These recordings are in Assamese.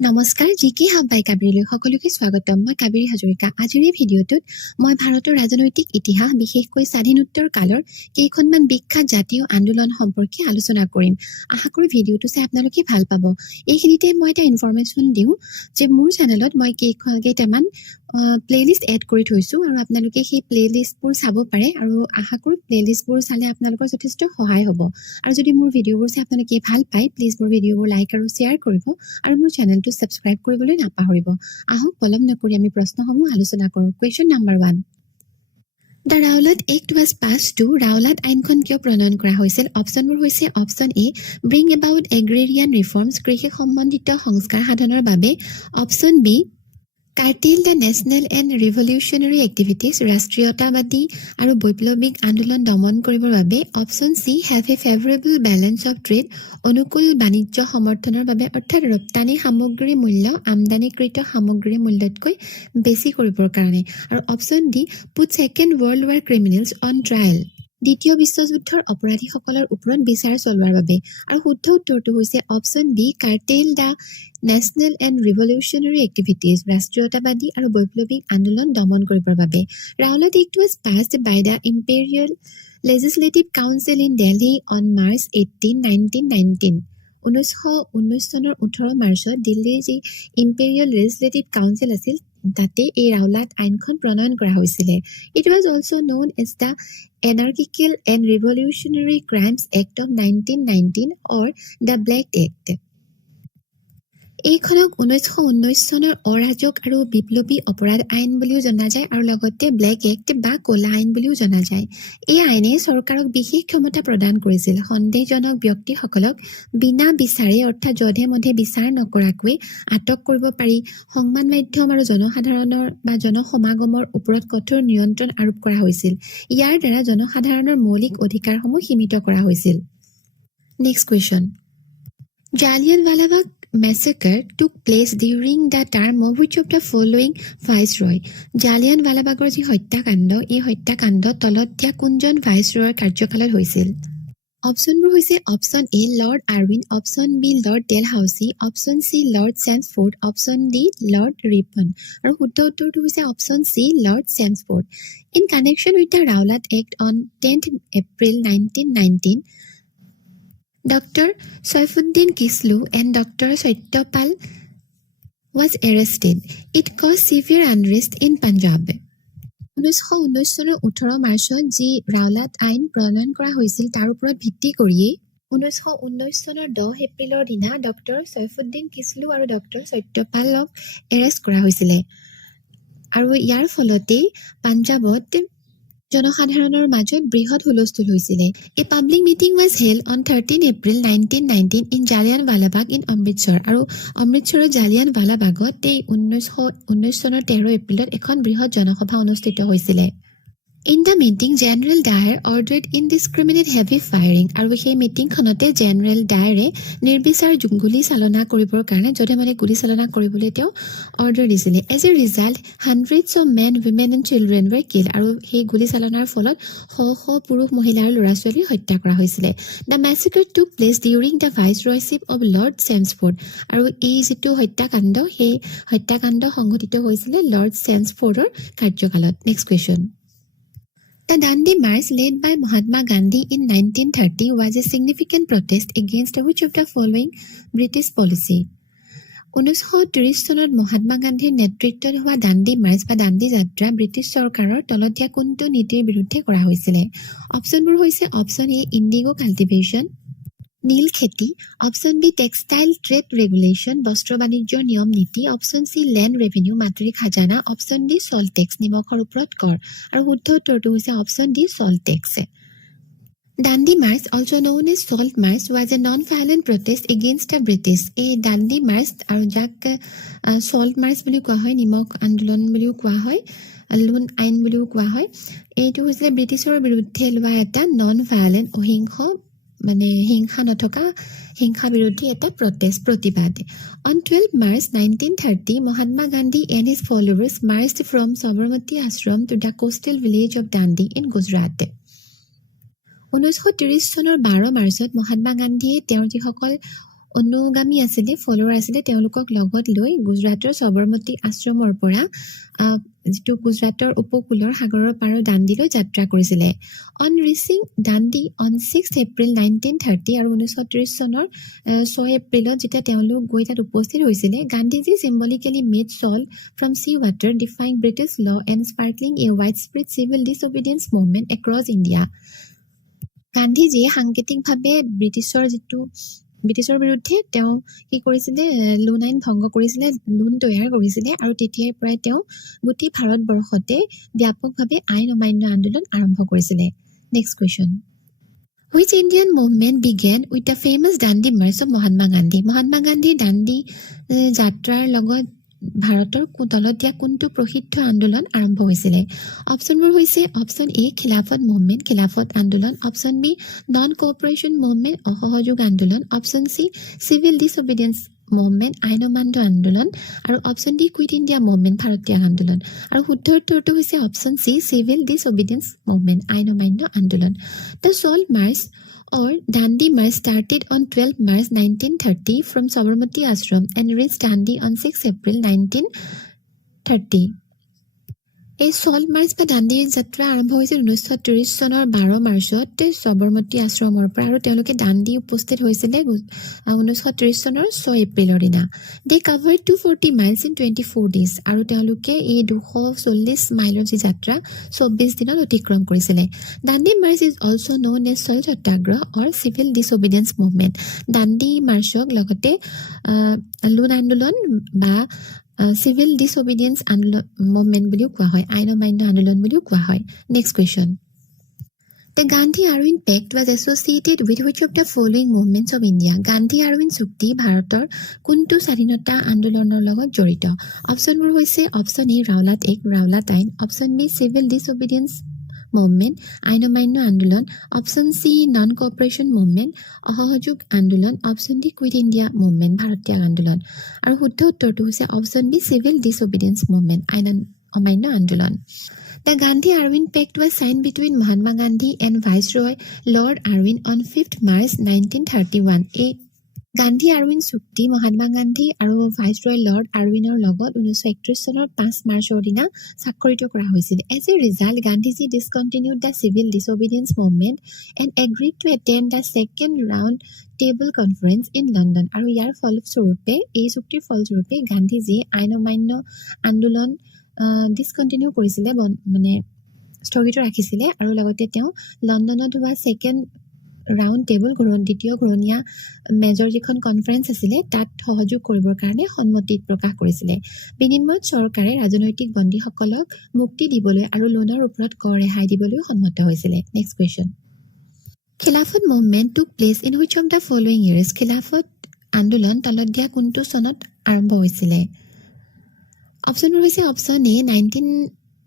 নমস্কাৰ জিকে হাব বাই কাবেৰীলৈ সকলোকে স্বাগতম মই কাবেৰী হাজৰিকা আজিৰ এই ভিডিঅ'টোত মই ভাৰতৰ ৰাজনৈতিক ইতিহাস বিশেষকৈ স্বাধীনোত্তৰ কালৰ কেইখনমান বিখ্যাত জাতীয় আন্দোলন সম্পৰ্কে আলোচনা কৰিম আশা কৰোঁ ভিডিঅ'টো চাই আপোনালোকে ভাল পাব এইখিনিতে মই এটা ইনফৰমেশ্যন দিওঁ যে মোৰ চেনেলত মই কেইটামান প্লেলিষ্ট এড কৰি থৈছোঁ আৰু আপোনালোকে সেই প্লেলিষ্টবোৰ চাব পাৰে আৰু আশা কৰোঁ প্লেলিষ্টবোৰ চালে আপোনালোকৰ যথেষ্ট সহায় হ'ব আৰু যদি মোৰ ভিডিঅ'বোৰ চাই আপোনালোকে ভাল পায় প্লিজ মোৰ ভিডিঅ'বোৰ লাইক আৰু শ্বেয়াৰ কৰিব আৰু মোৰ চেনেলটো সাবস্ক্ৰাইব কৰিবলৈ নাপাহৰিব আহক পলম নকৰি আমি প্ৰশ্নসমূহ আলোচনা কৰোঁ question number 1 The Rowlatt Act was passed to Rowlatt আইনখন কিয় প্ৰণয়ন কৰা হৈছিল অপচনবোৰ হৈছে option A bring about agrarian reforms কৃষি সম্বন্ধিত সংস্কাৰ সাধনৰ বাবে option B curtail the national and revolutionary activities ৰাষ্ট্ৰীয়তাবাদী আৰু বৈপ্লৱিক আন্দোলন দমন কৰিবৰ বাবে option C have a favorable balance of trade অনুকূল বাণিজ্য সমৰ্থনৰ বাবে অৰ্থাৎ ৰপ্তানি সামগ্ৰীৰ মূল্য আমদানিকৃত সামগ্ৰীৰ মূল্যতকৈ বেছি কৰিবৰ কাৰণে আৰু option D put second world war criminals on trial দ্বিতীয় বিশ্বযুদ্ধৰ অপৰাধীসকলৰ ওপৰত বিচাৰ চলোৱাৰ বাবে আৰু শুদ্ধ উত্তৰটো হৈছে option B curtail the national and revolutionary activities ৰাষ্ট্ৰীয়তাবাদী আৰু বৈপ্লৱিক আন্দোলন দমন কৰিবৰ বাবে Rowlatt Act was passed by the imperial legislative council in Delhi on March 18, 1919 1919 চনৰ 18 মাৰ্চত দিল্লীৰ যি ইম্পেৰিয়েল লেজিছলেটিভ কাউন্সিল আছিল তাতে এই ৰাওলাট আইনখন প্ৰণয়ন কৰা হৈছিল it was also known as the Anarchical and Revolutionary Crimes Act of 1919 or the Black Act এইখনক 1919 চনৰ অৰাজক আৰু বিপ্লৱী অপৰাধ আইন বুলিও জনা যায় আৰু লগতে ব্লেক এক্ট বা ক'লা আইন বুলিও জনা যায় এই আইনে চৰকাৰক বিশেষ ক্ষমতা প্ৰদান কৰিছিল সন্দেহজনক ব্যক্তিসকলক বিনা বিচাৰে অৰ্থাৎ জধে মধে বিচাৰ নকৰাকৈ আটক কৰিব পাৰি সংবাদ মাধ্যম আৰু জনসাধাৰণৰ বা জনসমাগমৰ ওপৰত কঠোৰ নিয়ন্ত্ৰণ আৰোপ কৰা হৈছিল ইয়াৰ দ্বাৰা জনসাধাৰণৰ মৌলিক অধিকাৰসমূহ সীমিত কৰা হৈছিল next question Jallianwala Bagh massacre took place during the term of which of the following viceroy জালিয়ানৱালাবাগৰ যি হত্যাকাণ্ড এই হত্যাকাণ্ড তলত দিয়া কোনজন ভাইসৰয়ৰ কাৰ্যকালত হৈছিল অপচনবোৰ হৈছে option A Lord Irwin option B Lord Dalhousie option C Lord Chelmsford option D Lord Ripon আৰু শুদ্ধ উত্তৰটো হৈছে option C Lord Chelmsford in connection with the Rowlatt Act on 10th April 1919 Dr. Saifuddin Kislu and Dr. Satyapal was arrested. It caused severe unrest in Punjab. 1919 চনৰ 18 মাৰ্চত যি ৰাওলাট আইন প্ৰণয়ন কৰা হৈছিল তাৰ ওপৰত ভিত্তি কৰিয়ে 1919 চনৰ 10 এপ্ৰিলৰ দিনা ডক্টৰ সৈফুদ্দিন কিছলু আৰু ডক্টৰ সত্যপালক এৰেষ্ট কৰা হৈছিল আৰু ইয়াৰ ফলতে পাঞ্জাবত জনসাধাৰণৰ মাজত বৃহৎ হুলস্থুল হৈছিল a public meeting was held on 13 April 1919 in Jallianwala Bagh in Amritsar আৰু অমৃতসৰৰ জালিয়ানৱালাবাগত 1919 চনৰ 13 এপ্ৰিলত এখন বৃহৎ জনসভা অনুষ্ঠিত হৈছিল In the meeting, General Dyer ordered indiscriminate heavy firing আৰু সেই মিটিংখনতে জেনেৰেল ডায়াৰে নিৰ্বিচাৰ গুলি চালনা কৰিবৰ কাৰণে যধে-মধে গুলি চালনা কৰিবলৈ তেওঁ অৰ্ডাৰ দিছিল as a result hundreds of men, women and children were killed আৰু সেই গুলি চালনাৰ ফলত শ শ পুৰুষ মহিলা আৰু ল'ৰা-ছোৱালী হত্যা কৰা হৈছিল The massacre took place during the viceroyship of Lord Chelmsford আৰু এই যেটো হত্যাকাণ্ড সেই হত্যাকাণ্ড সংঘটিত হৈছিল লৰ্ড চেমছফোৰ্ডৰ কাৰ্যকালত next question The Dandi March led by Mahatma Gandhi in 1930 was a significant protest against which of the following British policy? 1930 চনত মহাত্মা গান্ধীৰ নেতৃত্বত হোৱা দাণ্ডি মাৰ্চ বা দাণ্ডি যাত্ৰা ব্ৰিটিছ চৰকাৰৰ তলত দিয়া কোনটো নীতিৰ বিৰুদ্ধে কৰা হৈছিল অপচনবোৰ হৈছে অপচন এ ইণ্ডিগো কাল্টিভেশ্যন নীল খেতি option B textile trade regulation বস্ত্ৰ বাণিজ্যৰ নিয়ম নীতি অপচন সি লেণ্ড ৰেভিনিউ মাটিৰ খাজানা অপচন ডি সল্ট টেক্স নিমখৰ ওপৰত কৰ আৰু শুদ্ধ উত্তৰটো হৈছে option D salt tax Dandi March, also known as Salt March, was a non-violent protest against the British. A Dandi March আৰু যাক Salt March বুলি কোৱা হয় নিমখ আন্দোলন বুলিও কোৱা হয় লোন আইন বুলিও কোৱা হয় এইটো হৈছে ব্ৰিটিছৰ বিৰুদ্ধে লোৱা এটা নন-ভায়োলেন্ট অহিংস মানে হিংসা বিৰোধী এটা প্ৰতিবাদ On 12 March 1930, Mahatma Gandhi and his followers marched from Sabarmati Ashram to the coastal village of Dandi in Gujarat. 1930 চনৰ 12 মাৰ্চত মহাত্মা গান্ধীয়ে তেওঁৰ যিসকল অনুগামী আছিলে ফলোৱাৰ আছিলে তেওঁলোকক লগত লৈ গুজৰাটৰ সবৰমতী আশ্ৰমৰ পৰা যিটো গুজৰাটৰ উপকূলৰ সাগৰৰ পাৰৰ দাণ্ডিলৈ যাত্ৰা কৰিছিলে on reaching Dandi on 6 April 1930 আৰু 1930 চনৰ 6 এপ্ৰিলত যেতিয়া তেওঁলোক গৈ তাত উপস্থিত হৈছিলে Gandhiji symbolically made salt from sea water defying British law and sparking a wide spread civil disobedience movement across India গান্ধীজীয়ে সাংকেতিকভাৱে ব্ৰিটিছৰ বিৰুদ্ধে তেওঁ কি কৰিছিলে লোন আইন ভংগ কৰিছিলে লোন তৈয়াৰ কৰিছিলে আৰু তেতিয়াৰ পৰাই তেওঁ গোটেই ভাৰতবৰ্ষতে ব্যাপকভাৱে আইন অমান্য আন্দোলন আৰম্ভ কৰিছিলে next question Which Indian movement began with the famous Dandi March of Mahatma Gandhi? Mahatma Gandhi Dandi যাত্ৰাৰ লগত ভাৰতৰ তলতীয়া কোনটো প্ৰসিদ্ধ আন্দোলন আৰম্ভ হৈছিলে অপচনবোৰ হৈছে অপচন এ খিলাফত মুভমেণ্ট খিলাফত আন্দোলন option B non cooperation movement অসহযোগ আন্দোলন option C civil disobedience movement আইন অমান্য আন্দোলন আৰু option D quit India movement ভাৰতীয় আন্দোলন আৰু শুদ্ধ উত্তৰটো হৈছে option C civil disobedience movement আইন অমান্য আন্দোলন the salt march or Dandi March started on 12 March 1930 from Sabarmati Ashram and reached Dandi on 6 April 1930. এই সল্ট মাৰ্চ বা দাণ্ডি যাত্ৰা আৰম্ভ হৈছিল 1930 চনৰ 12 মাৰ্চত সবৰমতী আশ্ৰমৰ পৰা আৰু তেওঁলোকে দাণ্ডি উপস্থিত হৈছিলে 1930 চনৰ 6 এপ্ৰিলৰ দিনা দে কাভাৰ্ড 240 মাইলছ ইন 24 ডেজ আৰু তেওঁলোকে এই 240 মাইলৰ যি যাত্ৰা 24 দিনত অতিক্ৰম কৰিছিলে Dandi March is also' known as salt Satyagraha or civil disobedience movement Dandi মাৰ্চক লগতে লোন আন্দোলন বা চিভিল ডিছঅবিডিয়েন্স মুভমেণ্ট বুলিও কোৱা হয় আইন অমান্য আন্দোলন বুলিও কোৱা হয় next question The Gandhi-Irwin Pact was associated with which of the following movements of India? Gandhi-Irwin চুক্তি ভাৰতৰ কোনটো স্বাধীনতা আন্দোলনৰ লগত জড়িত অপচনবোৰ হৈছে option A Rowlatt Act Rowlatt আইন option B civil disobedience movement আইন অমান্য আন্দোলন option C non cooperation movement অসহযোগ আন্দোলন option D quit India movement ভাৰতীয় আন্দোলন আৰু শুদ্ধ উত্তৰটো হৈছে option B civil disobedience movement আইন অমান্য আন্দোলন The Gandhi-Irwin Pact was signed between Mahatma Gandhi and Viceroy Lord Irwin on 5th March 1931. A গান্ধী-আৰউইন চুক্তি মহাত্মা গান্ধী আৰু ভাইচৰয় লৰ্ড আৰউইনৰ লগত 1931 চনৰ 5 মাৰ্চৰ দিনা স্বাক্ষৰিত কৰা হৈছিল as a result Gandhiji discontinued the civil disobedience movement and agreed to attend the second round table conference in London আৰু ইয়াৰ ফলস্বৰূপে এই চুক্তিৰ ফলস্বৰূপে গান্ধীজীয়ে আইন অমান্য আন্দোলন ডিছকণ্টিনিউ কৰিছিলে মানে স্থগিত ৰাখিছিলে আৰু লগতে তেওঁ লণ্ডনত হোৱা ছেকেণ্ড ৰাউণ্ড টেবল দ্বিতীয় ঘূৰণীয়া মেজৰ যিখন কনফাৰেন্স আছিলে তাত সহযোগ কৰিবৰ কাৰণে সন্মতি প্ৰকাশ কৰিছিলে বিনিময়ত চৰকাৰে ৰাজনৈতিক বন্দীসকলক মুক্তি দিবলৈ আৰু লোনৰ ওপৰত কৰ ৰেহাই দিবলৈ সন্মত হৈছিলে নেক্সট কুৱেশ্যন খিলাফত মুভমেণ্ট টুক place in which of the following years খিলাফত আন্দোলন তলত দিয়া কোনটো চনত আৰম্ভ হৈছিলে অপচনবোৰ হৈছে option A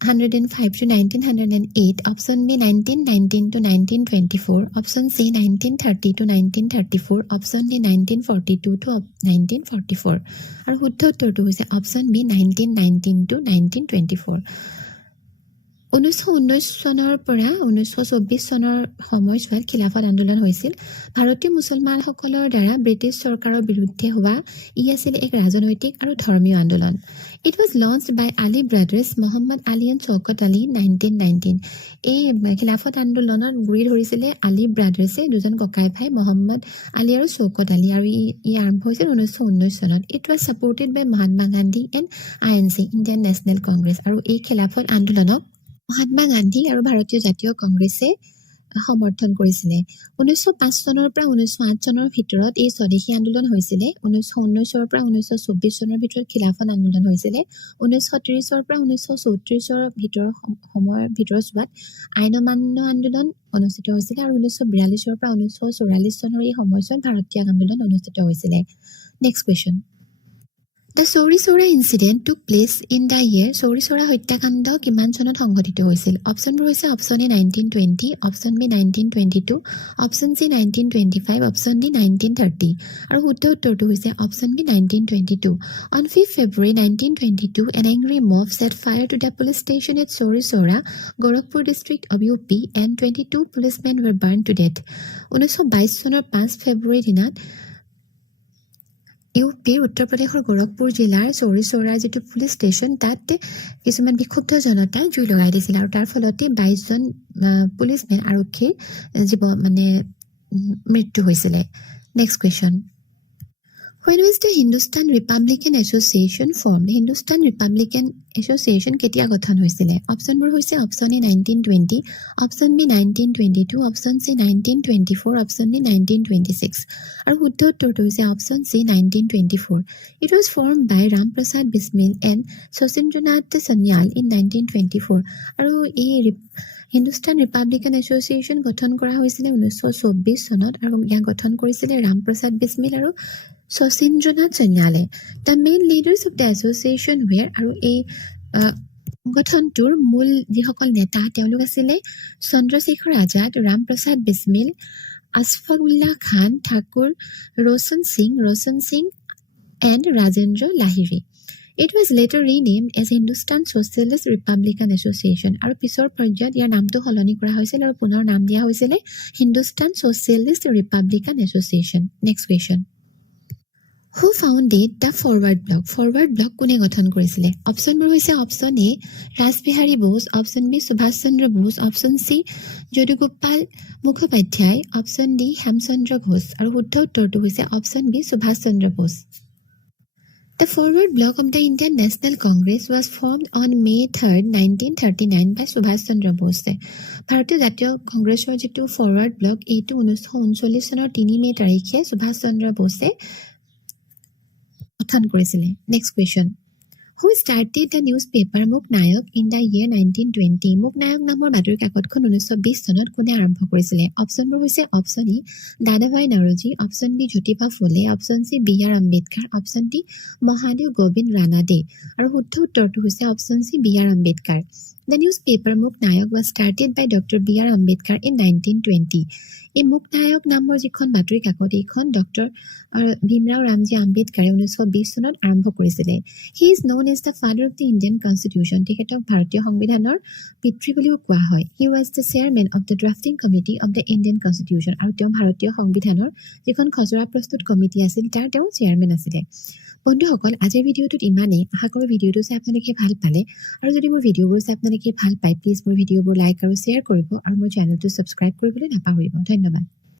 1905 to 1908 option B 1919 to 1924 option C 1930 to 1934 option D 1942 to 1944 আৰু শুদ্ধ উত্তৰটো হৈছে অপচন বি 1919 to 1924 1919 চনৰ পৰা 1924 চনৰ সময়ছোৱাত খিলাফত আন্দোলন হৈছিল ভাৰতীয় মুছলমানসকলৰ দ্বাৰা ব্ৰিটিছ চৰকাৰৰ বিৰুদ্ধে হোৱা ই আছিল এক ৰাজনৈতিক আৰু ধৰ্মীয় আন্দোলন It was launched by Ali brothers Muhammad Ali and Shaukat Ali 1919 এই খিলাফত আন্দোলনত গুৰি ধৰিছিলে আলী ব্ৰাদাৰ্ছে দুজন ককাই ভাই মোহাম্মদ আলী আৰু শৌকত আলী আৰু ই আৰম্ভ হৈছিল 1919 চনত It was supported by Mahatma Gandhi and INC Indian National Congress আৰু এই খিলাফত আন্দোলনক মহাত্মা গান্ধী আৰু ভাৰতীয় জাতীয় কংগ্ৰেছে সমৰ্থন কৰিছিলে 1905 চনৰ পৰা 1908 চনৰ ভিতৰত এই স্বদেশী আন্দোলন হৈছিলে 1919 চনৰ পৰা 1924 চনৰ ভিতৰত খিলাফত আন্দোলন হৈছিলে 1930 চনৰ পৰা 1934 চনৰ সময়ৰ ভিতৰছোৱাত আইন অমান্য আন্দোলন অনুষ্ঠিত হৈছিলে আৰু 1942 চনৰ পৰা 1944 চনৰ এই সময়ছোৱাত ভাৰতীয় আন্দোলন অনুষ্ঠিত হৈছিলে next question The Chori Chora incident took place in the year Chori Chora হত্যাকাণ্ড কিমান চনত সংঘটিত হৈছিল অপচনবোৰ হৈছে option A 1920 option B 1922 option C 1925 option D 1930 আৰু শুদ্ধ উত্তৰটো হৈছে option B 1922 On 5th February 1922 an angry mob set fire to the police station at Chori Chora Gorakhpur district of UP and 22 policemen were burned to death 1922 চনৰ 5 ফেব্ৰুৱাৰী দিনাত ইউপিৰ উত্তৰ প্ৰদেশৰ গোৰখপুৰ জিলাৰ চৌৰি চৌৰাৰ যিটো পুলিচ ষ্টেচন তাত কিছুমান বিক্ষুব্ধ জনতাই জুই লগাই দিছিল আৰু তাৰ ফলতে 22জন পুলিচমেন আৰক্ষীৰ মৃত্যু হৈছিলে next question When was the Hindustan Republican Association formed? Hindustan Republican Association কেতিয়া গঠন হৈছিলে? অপচনবোৰ হৈছে option A 1920, option B 1922, option C 1924, option D 1926 আৰু শুদ্ধ উত্তৰটো হৈছে option C 1924. It was formed by Ram Prasad Bismil and Sachindranath Sanyal in 1924 আৰু এই হিন্দুস্তান ৰিপাব্লিকান এছ'চিয়েশ্যন গঠন কৰা হৈছিলে 1924 চনত আৰু ইয়াক গঠন কৰিছিলে ৰাম প্ৰসাদ বিস্মিল আৰু Sachindranath Sanyale. The main leaders of the association were আৰু এই সংগঠনটোৰ মূল যিসকল নেতা তেওঁলোক আছিলে চন্দ্ৰশেখৰ আজাদ, ৰাম প্ৰসাদ বিস্মিল, আশফাকুল্লাহ খান Thakur, Roshan Singh and Rajendra Lahiri. It was later renamed as Hindustan Socialist Republican Association আৰু পিছৰ পৰ্যায়ত ইয়াৰ নামটো সলনি কৰা হৈছিল আৰু পুনৰ নাম দিয়া হৈছিল Hindustan Socialist Republican Association. Next question. Who founded the forward block? Forward block কোনে গঠন কৰিছিলে? অপচনবোৰ হৈছে option A Rashbehari Bose, option B Subhas Chandra Bose, option C Jadugopal Mukhopadhyay, option D Hemchandra Ghosh আৰু শুদ্ধ উত্তৰটো হৈছে option B Subhas Chandra Bose. The forward block of the Indian National Congress was formed on May 3rd, 1939 by Subhash Chandra Bose. ভাৰতীয় জাতীয় কংগ্ৰেছৰ যিটো ফৰৱাৰ্ড ব্লক এইটো 1939 চনৰ 3 মে তাৰিখে সুভাষ চন্দ্ৰ বোছে গঠন কৰিছিলে. Next question. Who started the newspaper মুক নায়ক in the year 1920? মুক নায়ক নামৰ বাতৰি কাকতখন 1920 চনত কোনে আৰম্ভ কৰিছিলে? অপচনবোৰ হৈছে অপচন ই দাদাভাই নৰোজী, option B Jyotiba Phule, option C B R Ambedkar, option D Mahadev Govind Ranade আৰু শুদ্ধ উত্তৰটো হৈছে option C B R Ambedkar. The newspaper মুক নায়ক was started by Dr. B.R. Ambedkar in 1920. এই মুক নায়ক নামৰ যিখন বাতৰি কাকত এইখন ডক্টৰ ভীমৰাও ৰামজী আম্বেদকাৰে 1920 চনত আৰম্ভ কৰিছিলে. He is known as the father of the Indian Constitution. তেখেতক ভাৰতীয় সংবিধানৰ পিতৃ বুলিও কোৱা হয়. He was the chairman of the drafting committee of the Indian Constitution. আৰু তেওঁ ভাৰতীয় সংবিধানৰ যিখন খচৰা প্ৰস্তুত কমিটি আছিল তাৰ তেওঁ চেয়াৰমেন আছিলে. বন্ধুসকল আজিৰ ভিডিঅ'টোত ইমানেই আশা কৰোঁ ভিডিঅ'টো চাই আপোনালোকে ভাল পালে আৰু যদি মোৰ ভিডিঅ'বোৰ চাই আপোনালোকে ভাল পায় প্লিজ মোৰ ভিডিঅ'বোৰ লাইক আৰু শ্বেয়াৰ কৰিব আৰু মোৰ চেনেলটো ছাবস্ক্ৰাইব কৰিবলৈ নাপাহৰিব ধন্যবাদ